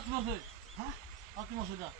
Atmadı. Ha? Atmadı da.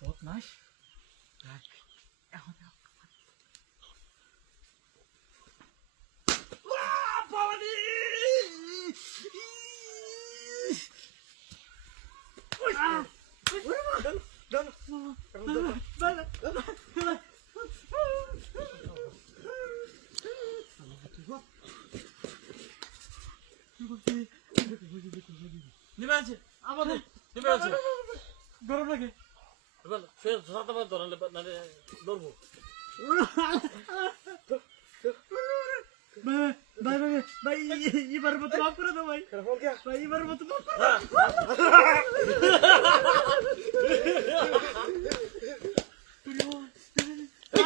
Botnaş. নিবাছে আমাদের নিবাছে গরম লাগে এবার ফের সাথে মার ধরলে মানে ধরবো ভাই ভাই ভাই এবার মত মাফ করে দাও ভাই খারাপ কি ভাই এবার মত মাফ করে দাও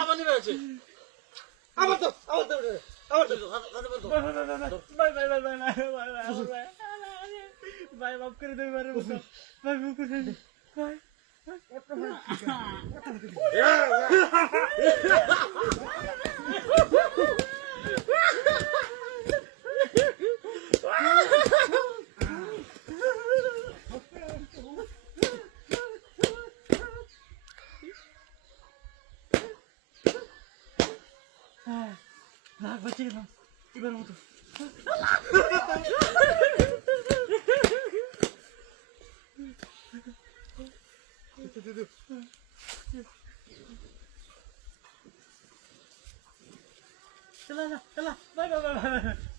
আমার নিবাছে আমার তো ভাই ভাই ভাই ভাই ভাই ভাই মাফ করে দেবে বারে মতো ভাই মাফ করে দেবে ভাই রাগ বাঁচিয়ে গেলাম এবার মতো চলা চলা বাই বাই বাই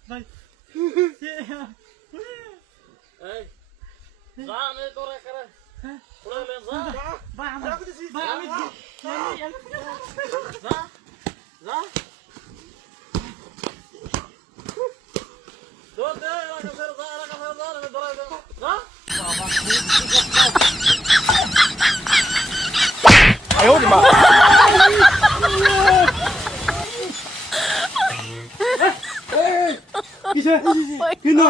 বাই এই জানে তোরা করে হ্যাঁ ওরে যা ভাই আমি ভাই আমি যা যা দৌড় দে এলাকা ফের যা এলাকা ফের যা আমি ধরে যা বাবা আয় ওরে মা কিসে কিনো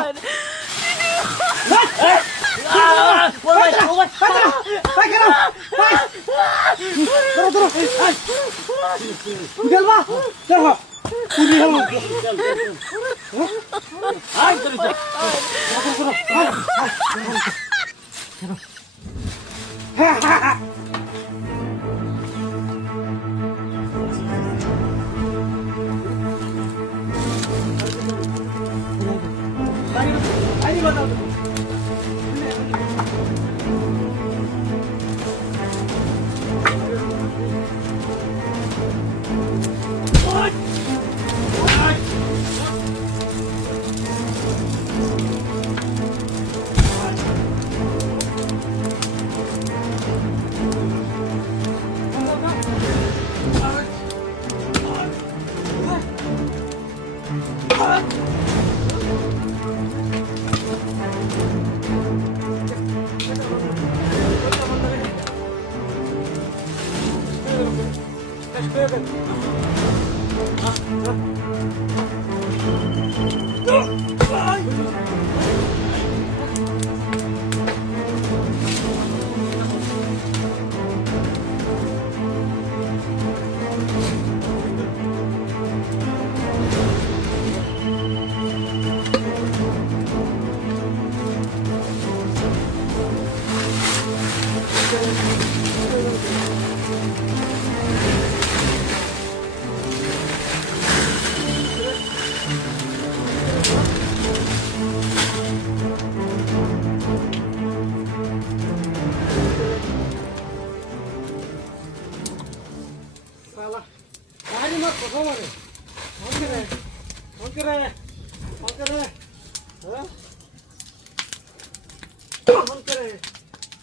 ফোন করে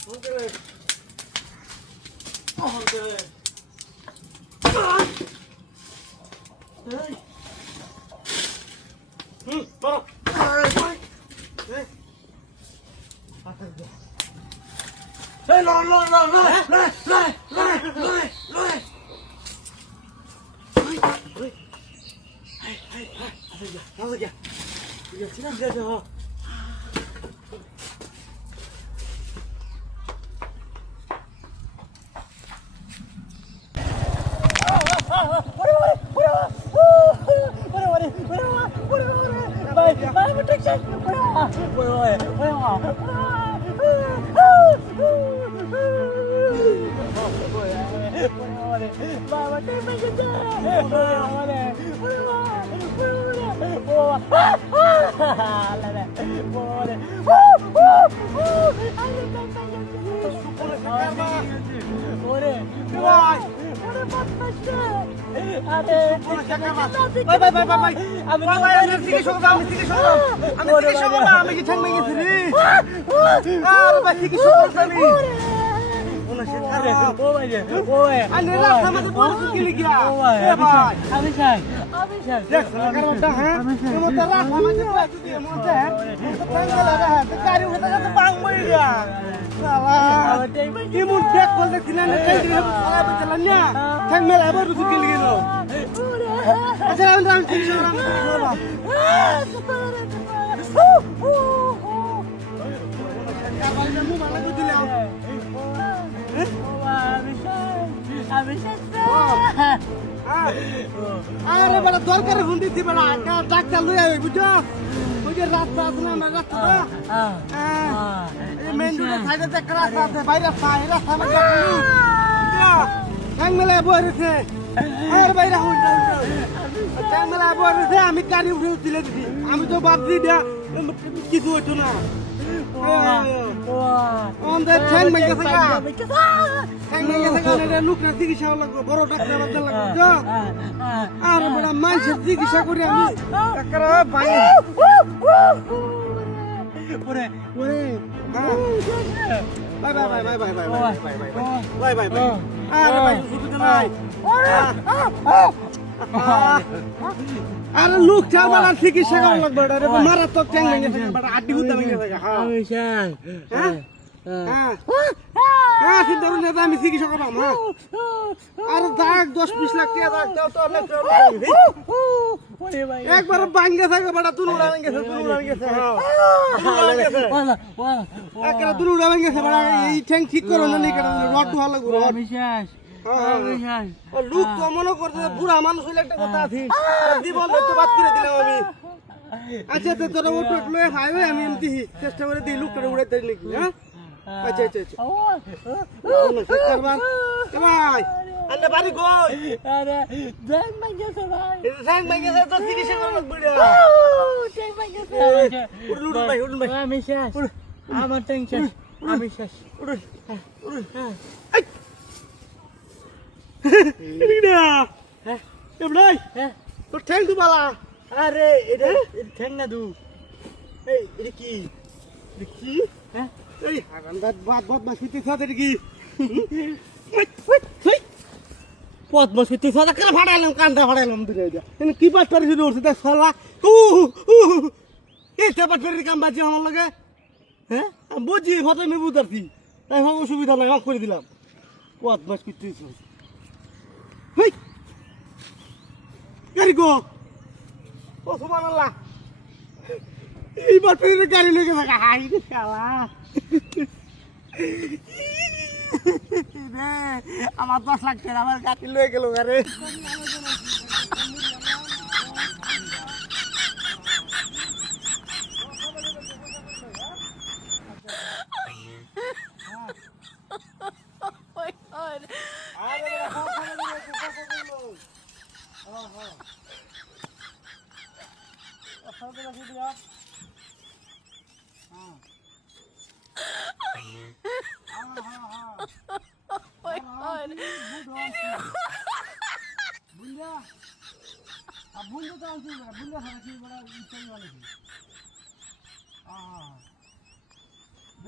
ফোন করে ফোন করে বড় এই লড় লড় লড় লড় লড় লড় লড় লড় Nasıl gel? Gelsene bir de ha. আরে বড় দরকার হুন্দি দি বড় ডাক্তার লই আই বুঝছো ওই যে রাস্তা আছে না আমার রাস্তাটা এই মেইন রোডের সাইডে একটা রাস্তা আছে বাইরে সাই রাস্তা মানে হ্যাং মেলা বইরেছে আর বাইরে হুন হ্যাং মেলা বইরেছে আমি গাড়ি উঠে দিলে দিছি আমি তো ভাবছি না কিছু হইতো না আমাদের ঠ্যাং মেগে থাকা ঠ্যাং মেগে থাকা এটা লোকরা চিকিৎসা লাগবে বড় ডাক্তার বাদ লাগবে আর বড় মানুষের চিকিৎসা করি আমি একটা ভাই ওরে ওরে bye bye bye bye bye bye bye bye bye আরে ভাই সুবিধা নাই আরে লোক চার বালা চিকিৎসা করা লাগবে এটা মারাত্মক ঠ্যাং মেগে থাকা বড় আড্ডি হুদা মেগে থাকা হ্যাঁ চিন্তা করুন আমি চিকিৎসা করলাম হ্যাঁ আরে দাগ 10-20 লাখ টাকা দাগ দাও তো একবার ভাঙ্গে থাকে বড় তুলুড়া ভাঙ্গেছে একটা তুলুড়া ভাঙ্গেছে বড় এই ঠ্যাং ঠিক করো না নি কেন রড ধোয়া লাগবে রড বিশ্বাস ও লোক তো মনে করছে বুড়া মানুষ হইলে একটা কথা আছে জীবন তো বাদ করে দিলাম আমি আচ্ছা তো তোরা ওট লয়ে ভাইবে আমি এমতি চেষ্টা করে দিই লোকটা উড়ে দেই নাকি হ্যাঁ আচ্ছা আচ্ছা আচ্ছা ভাই আন্না বাড়ি কই আরে ব্যাংক ভাঙেছে ভাই ব্যাংক ভাঙেছে তো চিকিৎসা করা লাগবে রে ব্যাংক ভাঙেছে উড়ুন ভাই আমি শেষ আমার টেনশন আমি শেষ উড়ুন এই এদিকে হ্যাঁ এবলাই হ্যাঁ তোর ঠ্যাং দু বালা আরে এটা ঠ্যাং না দু এই এটা কি হ্যাঁ এই হারামদার বাদ মাছ হইতে সাথে কি পথ মাছ হইতে সাথে কেন ফাড়াইলাম কান্দা ফাড়াইলাম দূরে যা কি পাস পারি শুরু করছে দেখ সালা এই তেপাট পেরির কাম বাজে আমার লাগে হ্যাঁ আমি বুঝি হয়তো আমি বুঝাচ্ছি তাই আমার অসুবিধা নাই অফ করে দিলাম পথ মাছ করতে হেই গাড়ি গো ও সুবহানাল্লাহ এইবার পেরির গাড়ি লেগে থাকা হাই রে শালা আমার 10 লাখ টাকা আমার গাড়ি লয়ে গেল আরে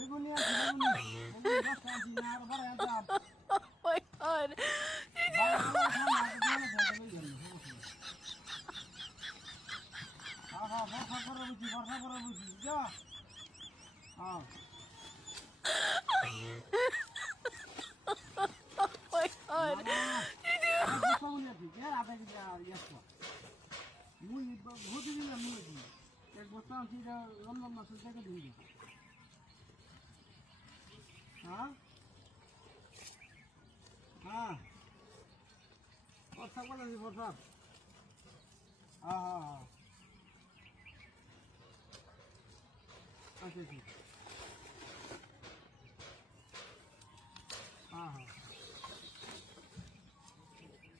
বেগুনি আছে বেগুনি বস্তা আছে না আর বড় আনতাম Oh my god. বর্ষা করে বুঝি যা হ্যাঁ Oh my god.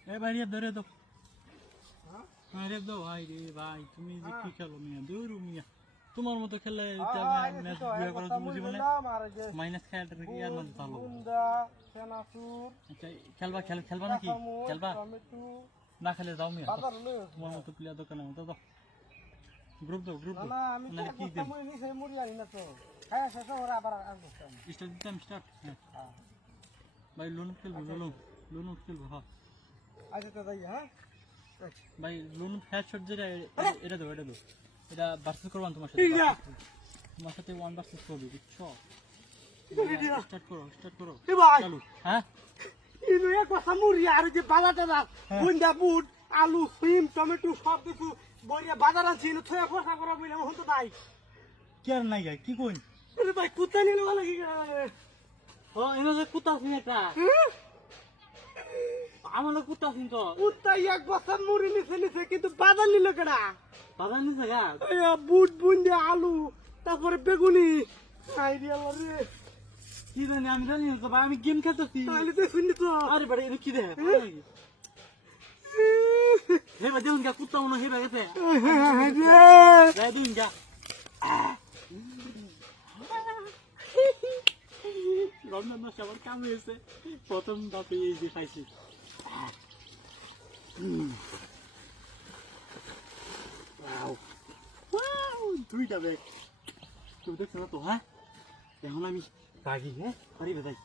এ ভাই ধরে দাও হ্যাঁ রে দাও ভাই রে ভাই তুমি যে কি খেলো মিয়া দৌড়ু মিয়া তোমার মতো খেলে ম্যাচ বিয়ে করার জন্য জীবনে মাইনাস খেলাটা নাকি আর মধ্যে ভালো আচ্ছা খেলবা নাকি খেলবা না খেলে যাও মিয়া তোমার মতো প্লেয়ার দোকানে মতো দাও গ্রুপ দাও না কি দিন স্টার্ট দিতাম স্টার্ট হ্যাঁ ভাই লোন খেলবো লোন খেলবো হ্যাঁ ভাই লোন হেডশট যেটা এটা দাও এটা ভার্সেস করবান তোমার সাথে ওয়ান ভার্সেস করবে বুঝছো স্টার্ট করো চালু হ্যাঁ বুট আলু সিম টমেটো সব কিছু বইয়া বাজার আনছি থয়ে ফসা করা বইলে এখন তো নাই কি আর নাই গাই কি কই ভাই কুত্তা নিলে ভালো কি ও এনে যে কুত্তা আছে একটা আমার কুত্তা আছে তো কুত্তা এক বছর মুড়ি নিছে কিন্তু বাজার নিল কেডা বাজার নিছে গা বুট বুন্ডি আলু তারপরে বেগুনি আইডিয়া রে কি জানি আমি জানি না তো ভাই আমি গেম খেলতেছি তাহলে তো শুনি তো আরে বাড়ি এটা কি রে হে ভাই দেখুন গা কুত্তা মনে হে ভাই গেছে যাই দিন গা রমজান মাস আবার কাম হয়েছে প্রথম দাপে এই যে খাইছি দুইটা ব্যাগ কেউ দেখছো না তো হ্যাঁ এখন আমি রাগি হ্যাঁ পারি বেদাই